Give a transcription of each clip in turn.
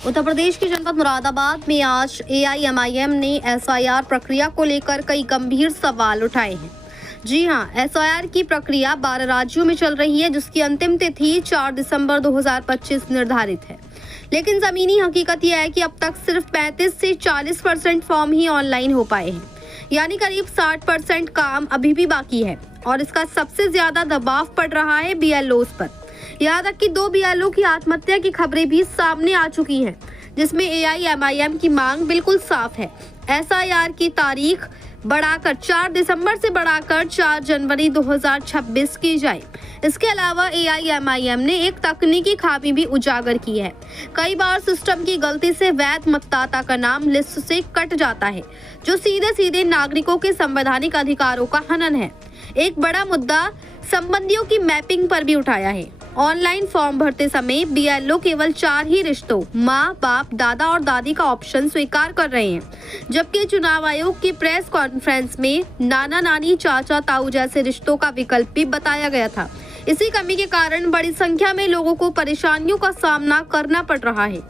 उत्तर प्रदेश के जनपद मुरादाबाद में आज एआईएमआईएम ने एसआईआर प्रक्रिया को लेकर कई गंभीर सवाल उठाए हैं। जी हां, एसआईआर की प्रक्रिया 12 राज्यों में चल रही है, जिसकी अंतिम तिथि 4 दिसंबर 2025 निर्धारित है। लेकिन जमीनी हकीकत यह है कि अब तक सिर्फ 35 से 40% फॉर्म ही ऑनलाइन हो पाए हैं, यानी करीब 60% काम अभी भी बाकी है। और इसका सबसे ज्यादा दबाव पड़ रहा है बीएलओस पर। यहाँ तक कि 2 बीएलओ की आत्महत्या की खबरें भी सामने आ चुकी हैं, जिसमें एआईएमआईएम की मांग बिल्कुल साफ है। एसआईआर की तारीख बढ़ाकर 4 दिसंबर से बढ़ाकर 4 जनवरी 2026 की जाए। इसके अलावा एआईएमआईएम ने एक तकनीकी खामी भी उजागर की है। कई बार सिस्टम की गलती से वैध मतदाता का नाम लिस्ट से कट जाता है, जो सीधे सीधे नागरिकों के संवैधानिक अधिकारों का हनन है। एक बड़ा मुद्दा संबंधियों की मैपिंग पर भी उठाया है। ऑनलाइन फॉर्म भरते समय बीएलओ केवल 4 ही रिश्तों माँ, बाप, दादा और दादी का ऑप्शन स्वीकार कर रहे हैं, जबकि चुनाव आयोग की प्रेस कॉन्फ्रेंस में नाना, नानी, चाचा, ताऊ जैसे रिश्तों का विकल्प भी बताया गया था। इसी कमी के कारण बड़ी संख्या में लोगों को परेशानियों का सामना करना पड़ रहा है।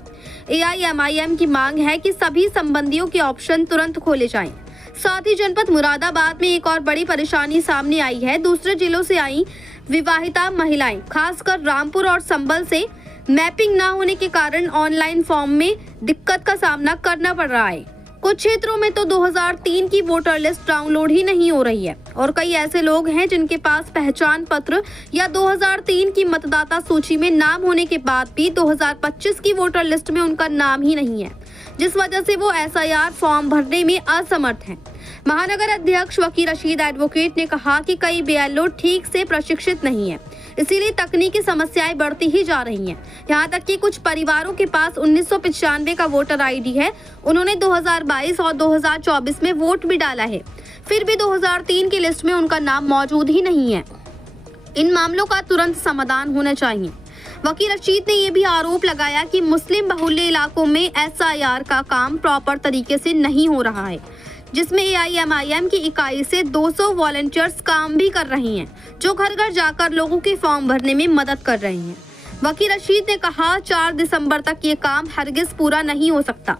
एआईएमआईएम की मांग है कि सभी संबंधियों के ऑप्शन तुरंत खोले जाएं। साथ ही जनपद मुरादाबाद में एक और बड़ी परेशानी सामने आई है। दूसरे जिलों से आई विवाहिता महिलाएं, खासकर रामपुर और संबल से मैपिंग न होने के कारण ऑनलाइन फॉर्म में दिक्कत का सामना करना पड़ रहा है। कुछ क्षेत्रों में तो 2003 की वोटर लिस्ट डाउनलोड ही नहीं हो रही है और कई ऐसे लोग हैं जिनके पास पहचान पत्र या 2003 की मतदाता सूची में नाम होने के बाद भी 2025 की वोटर लिस्ट में उनका नाम ही नहीं है, जिस वजह से वो एसआईआर फॉर्म भरने में असमर्थ हैं। महानगर अध्यक्ष वकील रशीद एडवोकेट ने कहा कि कई बीएलओ ठीक से प्रशिक्षित नहीं है, इसीलिए तकनीकी समस्याएं बढ़ती ही जा रही हैं। यहाँ तक कि कुछ परिवारों के पास 1995 का वोटर आईडी है। उन्होंने 2022 और 2024 में वोट भी डाला है, फिर भी 2003 की लिस्ट में उनका नाम मौजूद ही नहीं है। इन मामलों का तुरंत समाधान होना चाहिए। वकील रशीद ने यह भी आरोप लगाया कि मुस्लिम बहुल्य इलाकों में एसआईआर का काम प्रॉपर तरीके से नहीं हो रहा है, जिसमें एआईएमआईएम की इकाई से 200 वॉलंटियर्स काम भी कर रही हैं, जो घर घर जाकर लोगों के फॉर्म भरने में मदद कर रहे हैं। वकील रशीद ने कहा 4 दिसंबर तक ये काम हरगिज पूरा नहीं हो सकता,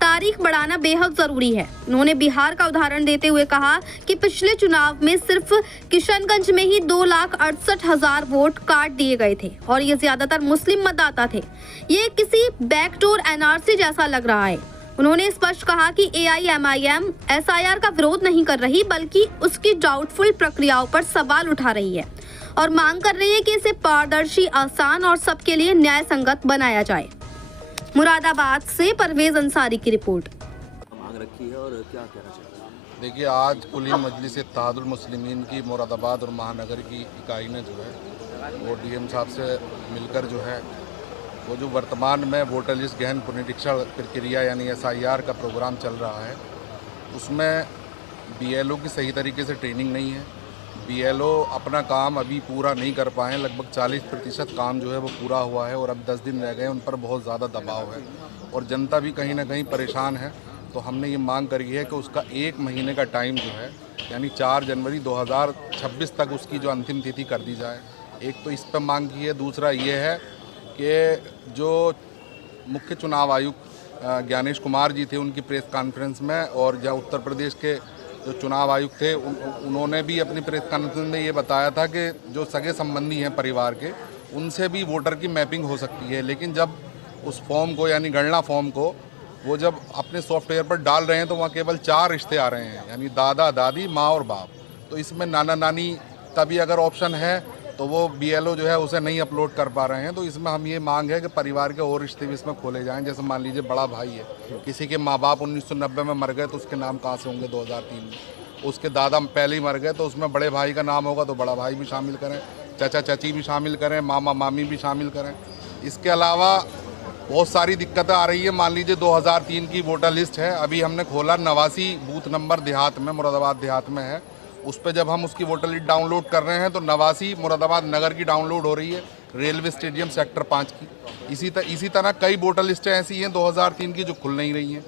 तारीख बढ़ाना बेहद जरूरी है। उन्होंने बिहार का उदाहरण देते हुए कहा कि पिछले चुनाव में सिर्फ किशनगंज में ही 2,68,000 वोट काट दिए गए थे और ये ज्यादातर मुस्लिम मतदाता थे। ये किसी बैकडोर एनआरसी जैसा लग रहा है। उन्होंने स्पष्ट कहा कि एआईएमआईएम एसआईआर का विरोध नहीं कर रही, बल्कि उसकी डाउटफुल प्रक्रियाओं पर सवाल उठा रही है और मांग कर रही है कि इसे पारदर्शी, आसान और सबके लिए न्याय संगत बनाया जाए। मुरादाबाद से परवेज अंसारी की रिपोर्ट। मांग रखी है और क्या कहना चाहते हैं? देखिए, आज कुली मजलिस इत्तेहादुल मुस्लिमीन की मुरादाबाद और महानगर की इकाई ने जो है वो डीएम साहब से मिलकर जो है वो जो वर्तमान में वोटर लिस्ट गहन पुनरीक्षण प्रक्रिया यानी एसआईआर का प्रोग्राम चल रहा है, उसमें बीएलओ की सही तरीके से ट्रेनिंग नहीं है। बीएलओ अपना काम अभी पूरा नहीं कर पाए। लगभग 40% काम जो है वो पूरा हुआ है और अब 10 दिन रह गए। उन पर बहुत ज़्यादा दबाव है और जनता भी कहीं ना कहीं परेशान है। तो हमने ये मांग करी है कि उसका 1 महीने का टाइम जो है यानी 4 जनवरी 2026 तक उसकी जो अंतिम तिथि कर दी जाए। एक तो इस पर मांग की है। दूसरा ये है कि जो मुख्य चुनाव आयुक्त ज्ञानेश कुमार जी थे, उनकी प्रेस कॉन्फ्रेंस में और जो उत्तर प्रदेश के जो चुनाव आयुक्त थे उन्होंने भी अपनी प्रेस कॉन्फ्रेंस में ये बताया था कि जो सगे संबंधी हैं परिवार के, उनसे भी वोटर की मैपिंग हो सकती है। लेकिन जब उस फॉर्म को यानी गणना फॉर्म को वो जब अपने सॉफ्टवेयर पर डाल रहे हैं तो वहाँ केवल 4 रिश्ते आ रहे हैं, यानी दादा, दादी, माँ और बाप। तो इसमें नाना, नानी का भी अगर ऑप्शन है तो वो बीएलओ जो है उसे नहीं अपलोड कर पा रहे हैं। तो इसमें हम ये मांग है कि परिवार के और रिश्ते भी इसमें खोले जाएं। जैसे मान लीजिए बड़ा भाई है, किसी के माँ बाप 1990 में मर गए तो उसके नाम कहाँ से होंगे 2003 में। उसके दादा पहले ही मर गए तो उसमें बड़े भाई का नाम होगा तो बड़ा भाई भी शामिल करें, चाचा चाची भी शामिल करें, मामा मामी भी शामिल करें। इसके अलावा बहुत सारी दिक्कतें आ रही है। मान लीजिए 2003 की वोटर लिस्ट है, अभी हमने खोला 89 बूथ नंबर देहात में, मुरादाबाद देहात में है। उस पर जब हम उसकी वोटर लिस्ट डाउनलोड कर रहे हैं तो 89 मुरादाबाद नगर की डाउनलोड हो रही है, रेलवे स्टेडियम सेक्टर 5 की। इसी तरह कई वोटर लिस्टें ऐसी हैं 2003 की जो खुल नहीं रही हैं।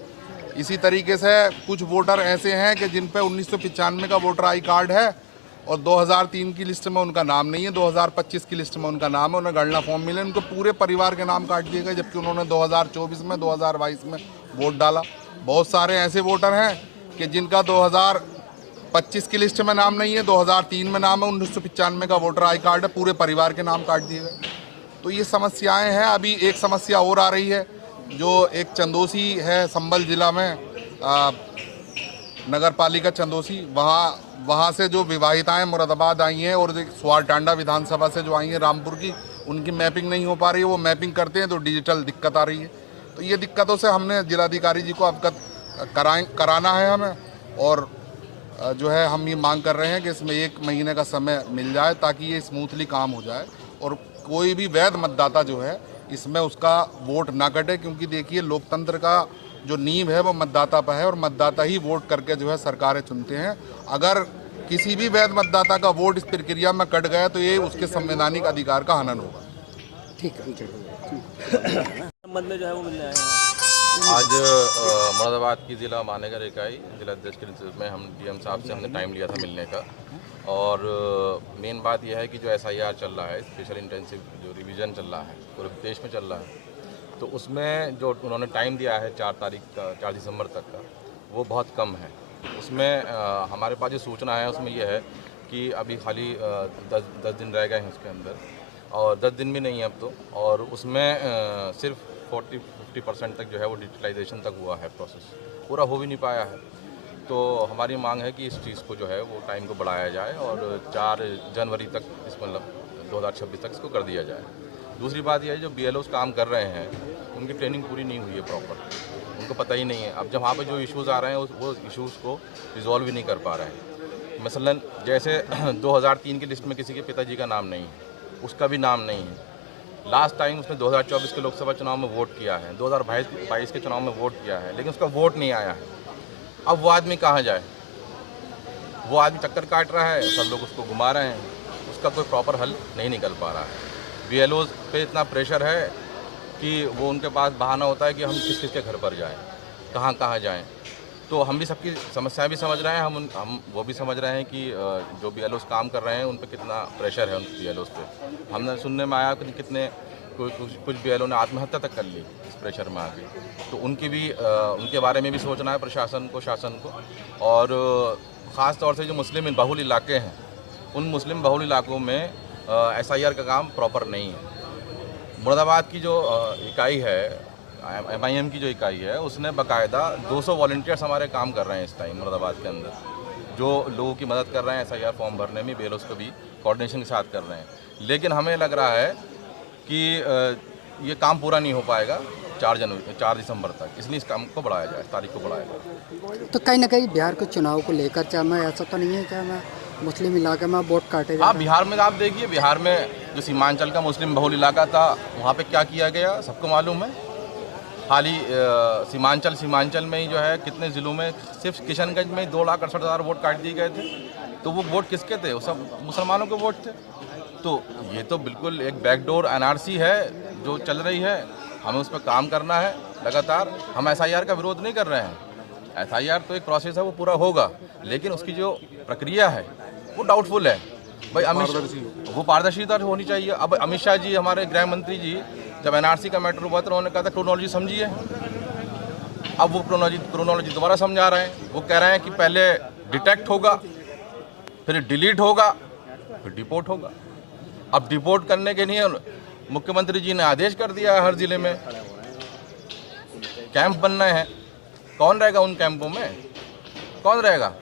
इसी तरीके से कुछ वोटर ऐसे हैं कि जिन पे 1995 का वोटर आई कार्ड है और 2003 की लिस्ट में उनका नाम नहीं है, 2025 की लिस्ट में उनका नाम है। उन्हें गणना फॉर्म मिले, उनको पूरे परिवार के नाम काट दिए गए, जबकि उन्होंने 2024 में 2022 में वोट डाला। बहुत सारे ऐसे वोटर हैं कि जिनका 2025 की लिस्ट में नाम नहीं है, 2003 में नाम है, 1995 का वोटर आई कार्ड है, पूरे परिवार के नाम काट दिए गए। तो ये समस्याएं हैं। अभी एक समस्या और आ रही है, जो एक चंदोसी है संभल जिला में, नगर पालिका चंदोसी, वहाँ से जो विवाहिताएं मुरादाबाद आई हैं और स्वारटांडा विधानसभा से जो आई हैं रामपुर की, उनकी मैपिंग नहीं हो पा रही है। वो मैपिंग करते हैं तो डिजिटल दिक्कत आ रही है। तो ये दिक्कतों से हमने जिलाधिकारी जी को अवगत कराना है हमें, और जो है हम ये मांग कर रहे हैं कि इसमें 1 महीने का समय मिल जाए ताकि ये स्मूथली काम हो जाए और कोई भी वैध मतदाता जो है इसमें उसका वोट ना कटे। क्योंकि देखिए, लोकतंत्र का जो नींव है वो मतदाता पर है और मतदाता ही वोट करके जो है सरकारें चुनते हैं। अगर किसी भी वैध मतदाता का वोट इस प्रक्रिया में कट गया तो ये उसके संवैधानिक अधिकार का हनन होगा। ठीक है। संबंध में जो है वो मिलने आए हैं। आज मुरादाबाद की ज़िला महानगर इकाई जिला अध्यक्ष के नेतृत्व में हम डीएम साहब से हमने टाइम लिया था मिलने का। और मेन बात यह है कि जो SIR चल रहा है, स्पेशल इंटेंसिव जो रिवीजन चल रहा है, पूरे देश में चल रहा है, तो उसमें जो उन्होंने टाइम दिया है 4 दिसंबर तक का, वो बहुत कम है। उसमें हमारे पास जो सूचना है उसमें यह है कि अभी खाली 10 दिन रह गए हैं उसके अंदर, और 10 दिन भी नहीं है अब तो, और उसमें सिर्फ 40-50% तक जो है वो डिजिटलाइजेशन तक हुआ है, प्रोसेस पूरा हो भी नहीं पाया है। तो हमारी मांग है कि इस चीज़ को जो है वो टाइम को बढ़ाया जाए और 4 जनवरी तक इस मतलब 2026 तक इसको कर दिया जाए। दूसरी बात यह है, जो BLOs काम कर रहे हैं उनकी ट्रेनिंग पूरी नहीं हुई है प्रॉपर, उनको पता ही नहीं है। अब जब वहाँ पे जो इश्यूज़ आ रहे हैं वो इश्यूज़ को रिजॉल्व भी नहीं कर पा रहे हैं। मसलन जैसे 2003 की लिस्ट में किसी के पिताजी का नाम नहीं है, उसका भी नाम नहीं है। लास्ट टाइम उसने 2024 के लोकसभा चुनाव में वोट किया है, 2022 के चुनाव में वोट किया है, लेकिन उसका वोट नहीं आया है। अब वो आदमी कहाँ जाए? वो आदमी चक्कर काट रहा है, सब लोग उसको घुमा रहे हैं, उसका कोई प्रॉपर हल नहीं निकल पा रहा है। BLOs पे इतना प्रेशर है कि वो उनके पास बहाना होता है कि हम किस किस के घर पर जाएं, कहाँ कहाँ जाएं। तो हम भी सबकी समस्याएं भी समझ रहे हैं, हम वो भी समझ रहे हैं कि जो BLOs काम कर रहे हैं उन पर कितना प्रेशर है उन BLOs पे। हमने सुनने में आया कि कितने कुछ BLO ने आत्महत्या तक कर ली इस प्रेशर में आके। तो उनके बारे में भी सोचना है प्रशासन को, शासन को। और ख़ास तौर से जो मुस्लिम बहुल इलाके हैं, उन मुस्लिम बहुल इलाकों में SIR का काम प्रॉपर नहीं है। मुरादाबाद की जो इकाई है, MIM की जो इकाई है, उसने बाकायदा 200 वॉलंटियर्स हमारे काम कर रहे हैं इस टाइम मुरादाबाद के अंदर, जो लोगों की मदद कर रहे हैं SIR फॉर्म भरने में, BLOs को भी कोऑर्डिनेशन के साथ कर रहे हैं। लेकिन हमें लग रहा है कि ये काम पूरा नहीं हो पाएगा 4 दिसंबर तक, इसलिए इस काम को बढ़ाया जाए, इस तारीख को बढ़ाया जाए। तो कहीं ना कहीं बिहार के चुनाव को लेकर चाहे मैं ऐसा तो नहीं है क्या मैं मुस्लिम इलाके में वोट काटे हाँ, बिहार में आप देखिए, बिहार में जो सीमांचल का मुस्लिम बहुल इलाका था, वहाँ पे क्या किया गया सबको मालूम है। हाल ही सीमांचल में ही जो है कितने ज़िलों में, सिर्फ किशनगंज में 2,68,000 वोट काट दिए गए थे। तो वो वोट किसके थे? वो सब मुसलमानों के वोट थे। तो ये तो बिल्कुल एक बैकडोर NRC है जो चल रही है, हमें उस पर काम करना है लगातार। हम SIR का विरोध नहीं कर रहे हैं, SIR तो एक प्रोसेस है, वो पूरा होगा, लेकिन उसकी जो प्रक्रिया है वो डाउटफुल है भाई। वो पारदर्शिता होनी चाहिए। अब अमित शाह जी, हमारे गृह मंत्री जी, जब NRC का मैटर हुआ तो उन्होंने कहा था क्रोनोलॉजी समझिए। अब वो क्रोनोलॉजी दोबारा समझा रहे हैं। वो कह रहे हैं कि पहले डिटेक्ट होगा, फिर डिलीट होगा, फिर डिपोर्ट होगा। अब डिपोर्ट करने के लिए मुख्यमंत्री जी ने आदेश कर दिया है, हर ज़िले में कैंप बनना है। कौन रहेगा उन कैंपों में? कौन रहेगा?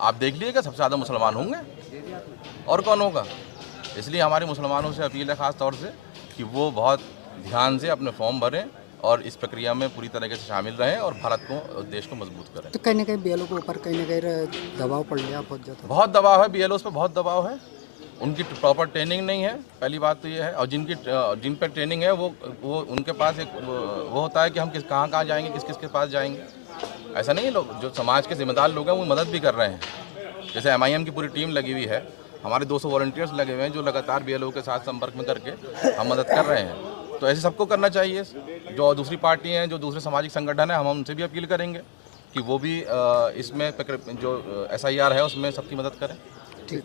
आप देख लीजिएगा, सबसे ज़्यादा मुसलमान होंगे, और कौन होगा? इसलिए हमारी मुसलमानों से अपील है ख़ास तौर से कि वो बहुत ध्यान से अपने फॉर्म भरें और इस प्रक्रिया में पूरी तरीके से शामिल रहें और भारत को, देश को मजबूत करें। तो कहीं ना कहीं BLO के ऊपर कहीं ना कहीं दबाव पड़ गया बहुत ज़्यादा? बहुत दबाव है, BLOs पे बहुत दबाव है। उनकी प्रॉपर ट्रेनिंग नहीं है, पहली बात तो ये है। और जिन पर ट्रेनिंग है वो उनके पास एक वो होता है कि हम कहाँ जाएंगे, किस के पास जाएंगे। ऐसा नहीं है, लोग जो समाज के जिम्मेदार लोग हैं वो मदद भी कर रहे हैं। जैसे MIM की पूरी टीम लगी हुई है, हमारे 200 वॉलंटियर्स लगे हुए हैं जो लगातार BLO के साथ संपर्क में करके हम मदद कर रहे हैं। तो ऐसे सबको करना चाहिए। जो दूसरी पार्टी हैं, जो दूसरे सामाजिक संगठन हैं, हम उनसे भी अपील करेंगे कि वो भी इसमें जो SIR है उसमें सबकी मदद करें। ठीक।